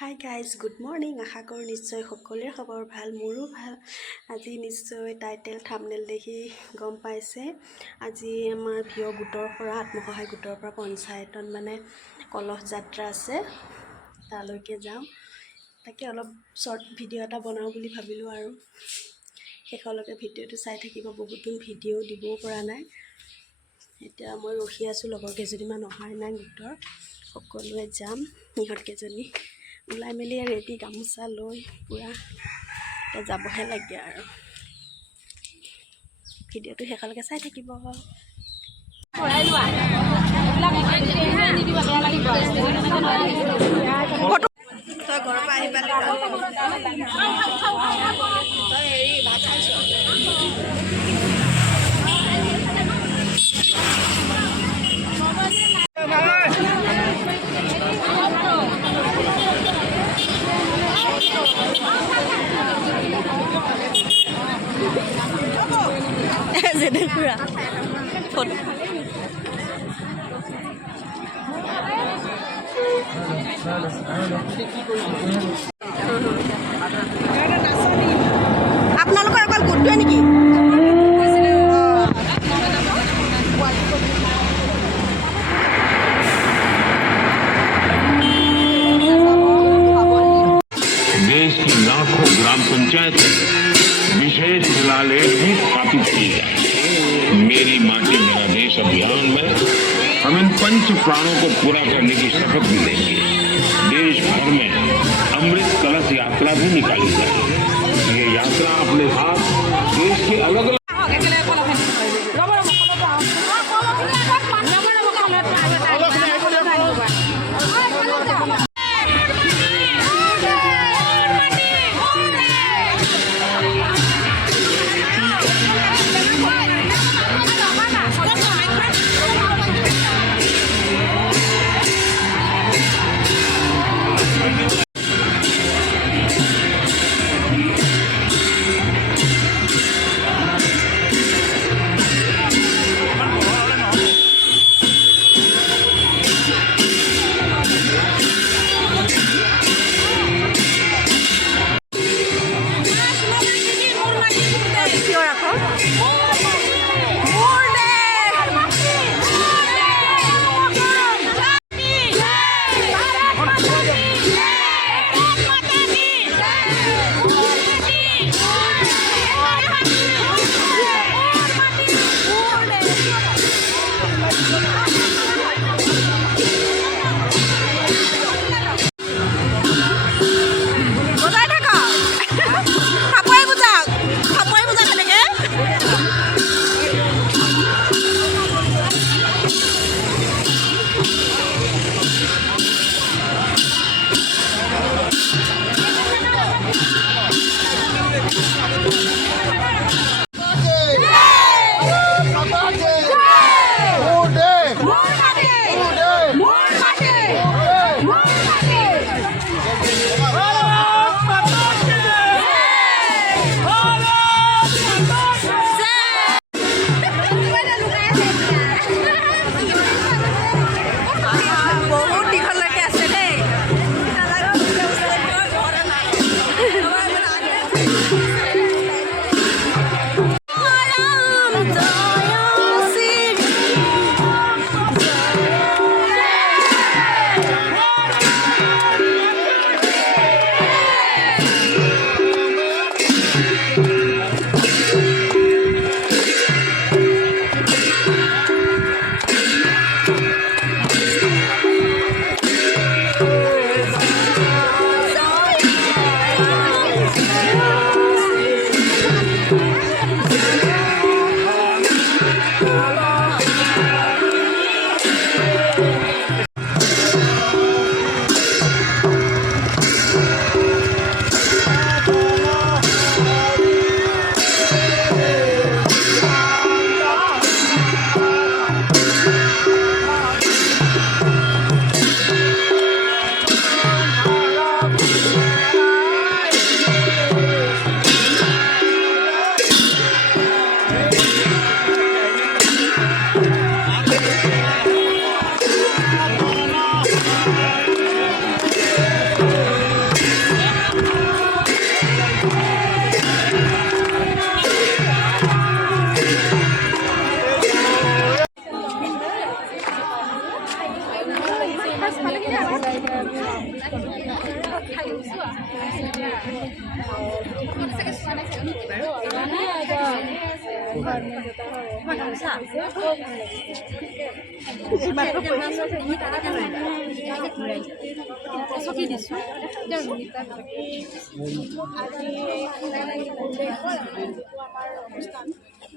হাই guys, good morning. আশা কৰোঁ নিশ্চয় সকলোৰে খবৰ ভাল, মোৰো ভাল। আজি নিশ্চয় টাইটেল থাম্বনেইল দেখি গম পাইছে, আজি আমাৰ ভিঅ' গোটৰ পৰা আত্মসহায়ক গোটৰ পৰা পঞ্চায়তত কলহ যাত্ৰা আছে, তালৈকে যাম। তাকে অলপ শ্বৰ্ট ভিডিঅ' এটা বনাওঁ বুলি ভাবিলোঁ আৰু শেষলৈকে ভিডিঅ'টো চাই থাকিব। বহুত দিন ভিডিঅ' দিবও পৰা নাই। এতিয়া মই ৰখি আছোঁ, লগৰ কেইজনীমান অহাই নাই গোটৰ। সকলোৱে যাম, সিহঁতকেইজনী ওলাই মেলি ৰেডি, গামোচা লৈ পূৰা এতিয়া যাবহে লাগে আৰু। ভিডিঅ'টো শেষলৈকে চাই থাকিব। তই ঘৰৰ পৰা আহি পালি তই হেৰি ভাত খাইছ? যেনে পুৰা ফটো আপোনালোকৰ অকল গোটটোৱে নেকি? देश की लाखों ग्राम पंचायत विशेष शिलालेख भी स्थापित की जाए। मेरी माटी मेरा देश अभियान में हम इन पंच प्राणों को पूरा करने की शपथ भी लेंगे। देश भर में अमृत कलश यात्रा भी निकाली जाएगी। ये यात्रा अपने साथ देश के अलग अलग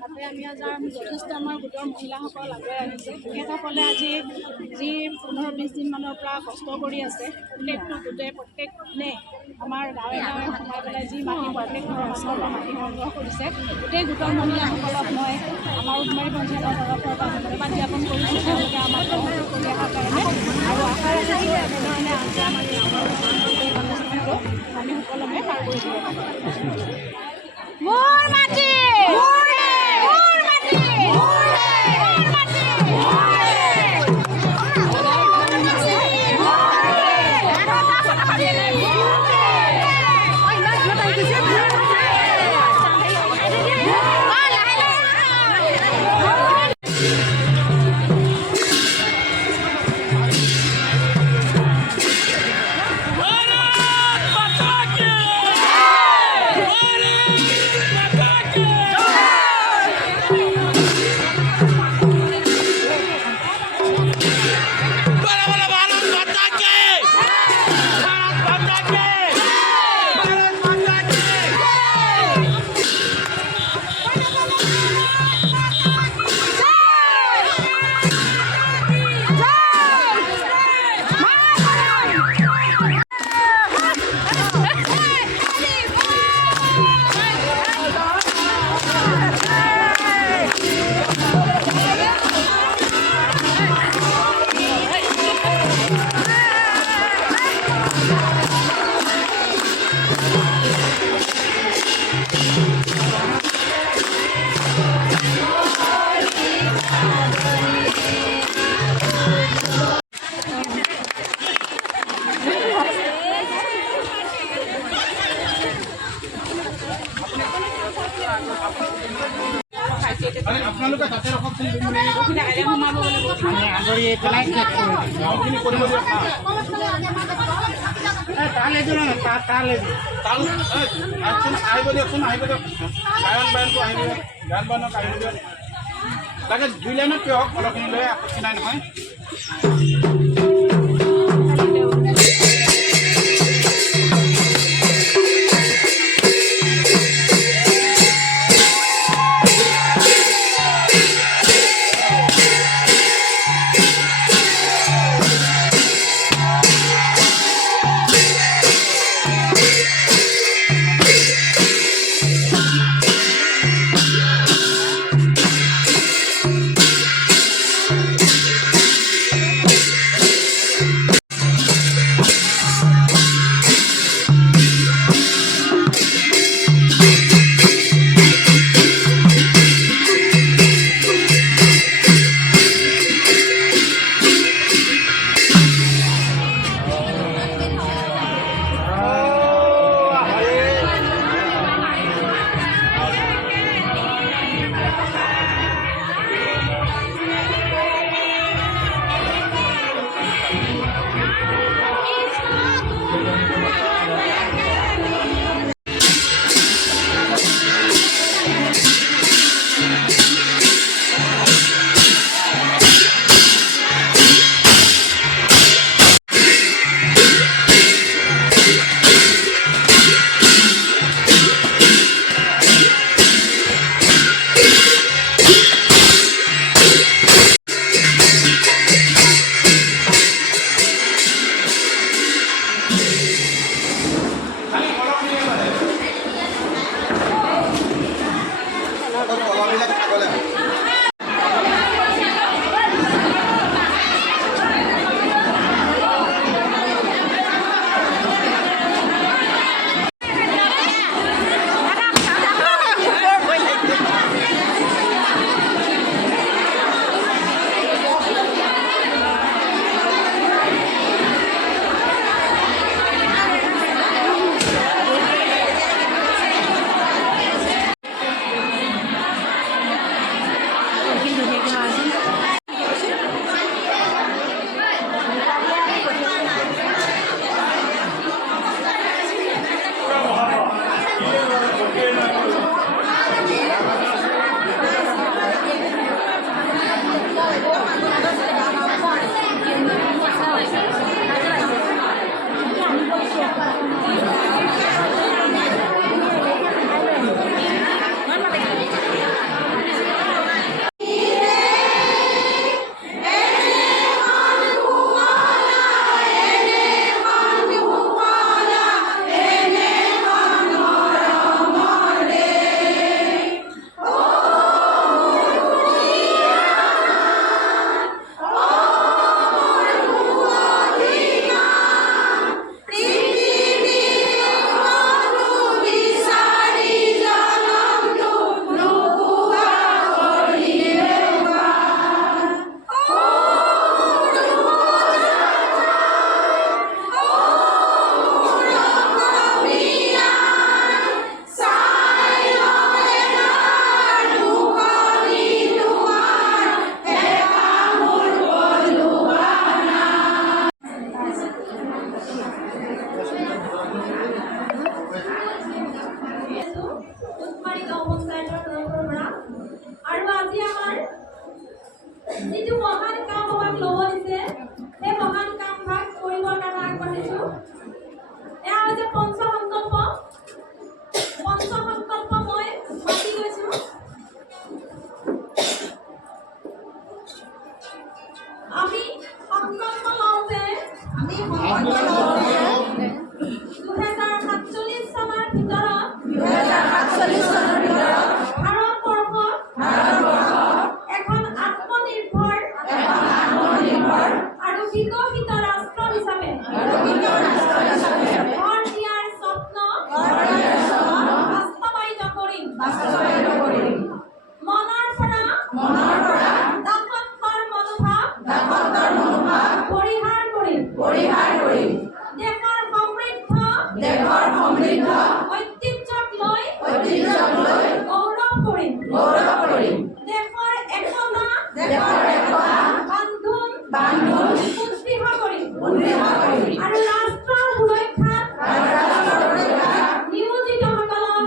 তাতে আমি যথেষ্ট আমাৰ গোটৰ মহিলাসকল আগুৱাই আহিছে। তেখেতসকলে আজি যি 15-20 দিনমানৰ পৰা কষ্ট কৰি আছে, প্ৰত্যেক দিনে আমাৰ গাঁৱে গাঁৱে সোমাই পেলাই যি মাটি প্ৰত্যেক ঘৰৰ মানুহৰ পৰা মাটি সংগ্ৰহ কৰিছে, গোটেই গোটৰ মহিলাসকলক মই আমাৰ উদমাৰী পঞ্চায়তৰ তৰফৰ পৰা ধন্যবাদ জ্ঞাপন কৰিছোঁ। তেওঁলোকে আমাক সহযোগ কৰি অহাৰ কাৰণে আৰু আশা ৰাখিছোঁ যে এনেধৰণে আজি আমাৰ এই অনুষ্ঠানটো আমি সুকলমে পাৰ কৰি দিব পাৰিম। আপোনালোকে তাতে ৰখকচোন আদৰি পেলাই তালে দিওঁ তালে আহিব দিয়কচোন আহিব দিয়ক গায়ন বায়নটো আহিব গায়ন বায়নক আহিব দিয়ক তাকে 2 লাইনত কিয় হওক অলপখিনি লৈ আপত্তি নাই নহয়। আৰু আজি আমাৰ যিটো মহান কাম আমাক ল'ব দিছে সেই মহান কাম ভাগ কৰিবৰ কাৰণে আগবাঢ়িছোঁ। এয়া হৈছে পঞ্চসংকল্প। পঞ্চসংকল্প মই মাতি লৈছোঁ। আমি সংকল্প লওঁ যে 2047 চনৰ ভিতৰত এখন আত্মনিৰ্ভৰ আৰু বিকশিত ৰাষ্ট্ৰ হিচাপে ঘৰ দিয়াৰ স্বপ্ন বাস্তৱায়িত কৰিম। মনৰ পৰা দাসত্বৰ মনোভাৱ পৰিহাৰ কৰিম। দেশৰ সমৃদ্ধ ঐতিহ্যক লৈ গৌৰৱ কৰিম। দেশৰ একতা বান্ধোন সুদৃঢ় কৰিম আৰু ৰাষ্ট্ৰৰ সুৰক্ষাত নিয়োজিতসকলক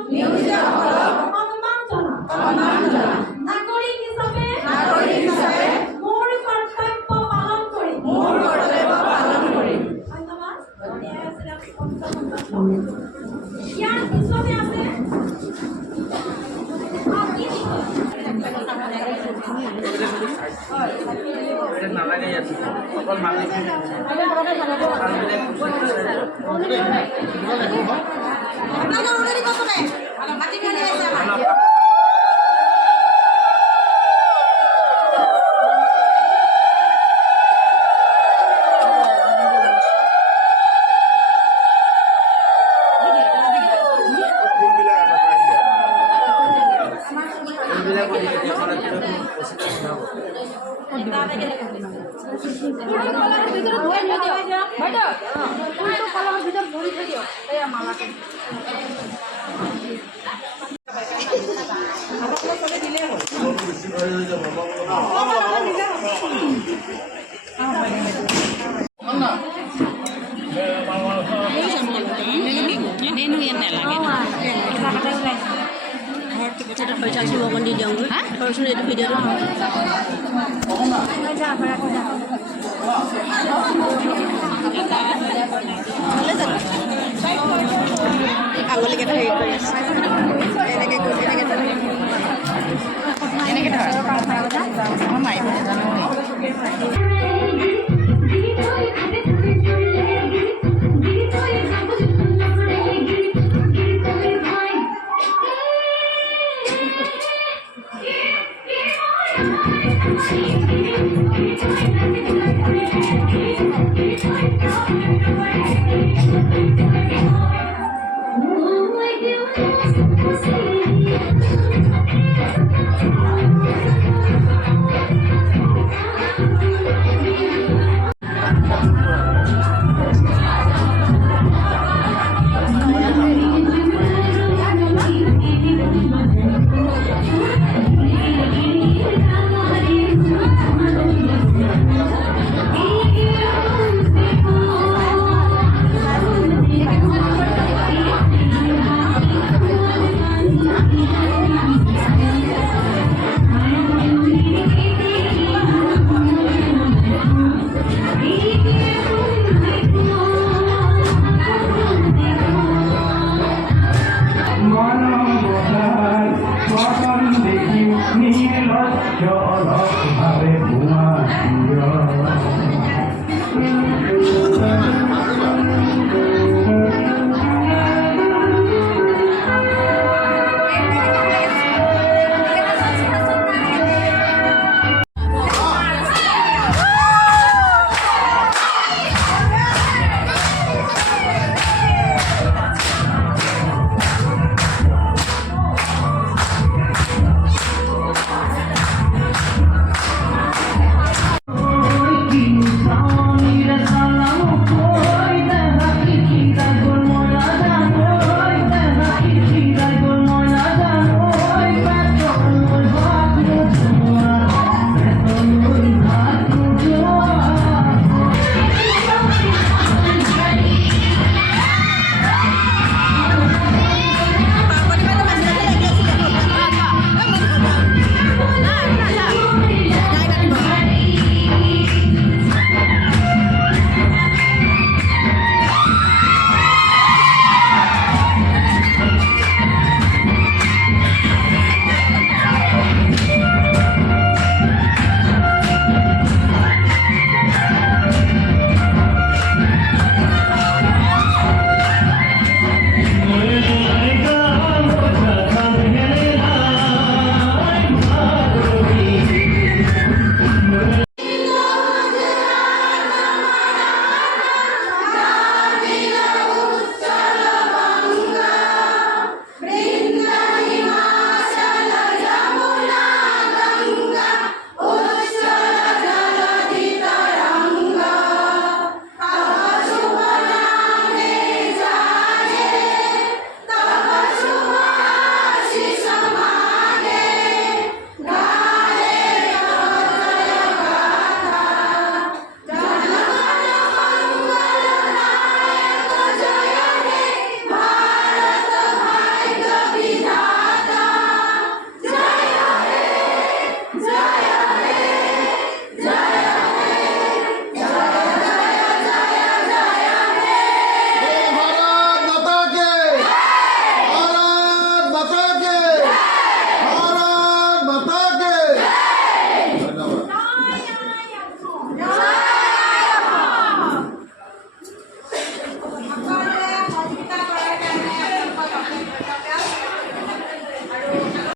সন্মান জনাম। নাগৰিক হিচাপে মোৰ কৰ্তব্য পালন কৰিম। ধন্যবাদ। ইয়াৰ পিছতে আছে নালাগে ইয়াত অকল মালিক লগন দি দিওঁ থৰচোন এইটো ভিডিঅ'টো আগলৈকে হেৰি কৰি আছে।